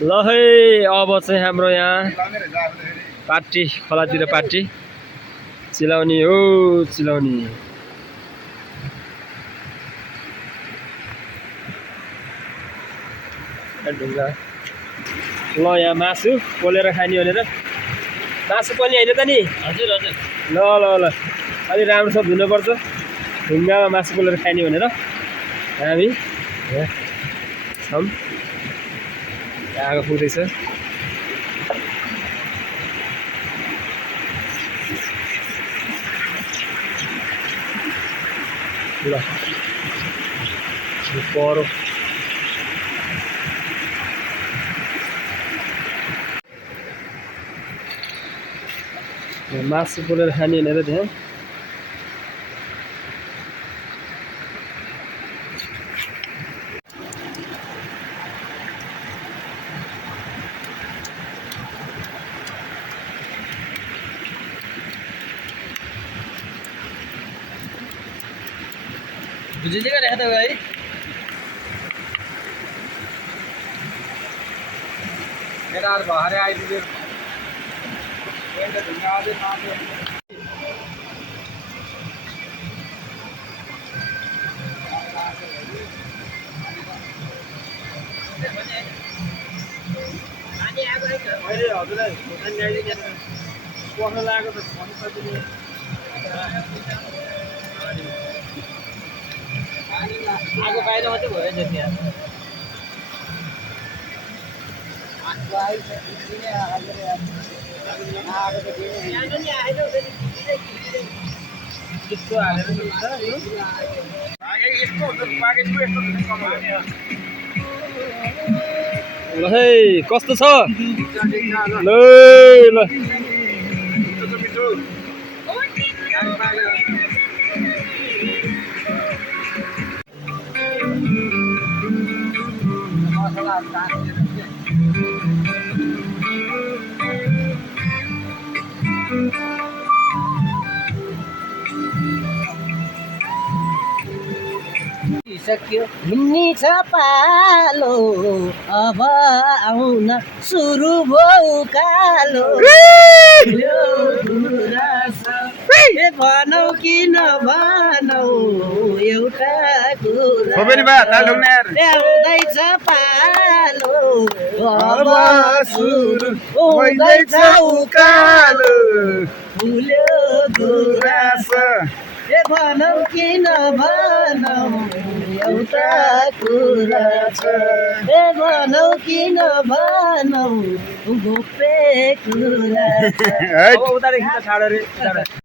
ल है अब चाहिँ हाम्रो यहाँ पार्टी खोलातिर पार्टी चिलाउने हो चिलाउने ढुङ्गा ल यहाँ मासु पोलेर खाने भनेर मासु पनि होइन त नि हजुर हजुर ल ल ल अलि राम्रोसँग धुनुपर्छ ढुङ्गामा मासु पोलेर खाने भनेर हामी यहाँ छौँ आगो पुग्दैछ ल पर मासु पोलेर खाने भनेर त्यहाँ बुझिले गरेको त भाइ केटाहरू भरे आइपुग्यो अहिले हजुरलाई खोर्सानी ल्याइदिनु पख्न लागेको त भन्नु सकिने आगो बाहिर मात्रै भयो जति त्यस्तो हालेर हुन्छ यो ल है कस्तो छ ल ल सक्यो हिँड्ने छ पालो अब आउन सुरु भयो कालो भनौ कि नभनौ एउटा कुरा ल्याउँदैछ पालो अब सुरु हुँदैछ उकालो फुल्यो गुराँस भनौ कि नभनौ एउटा कुरा छ भनौ कि नभनौ गोप्य कुरा छ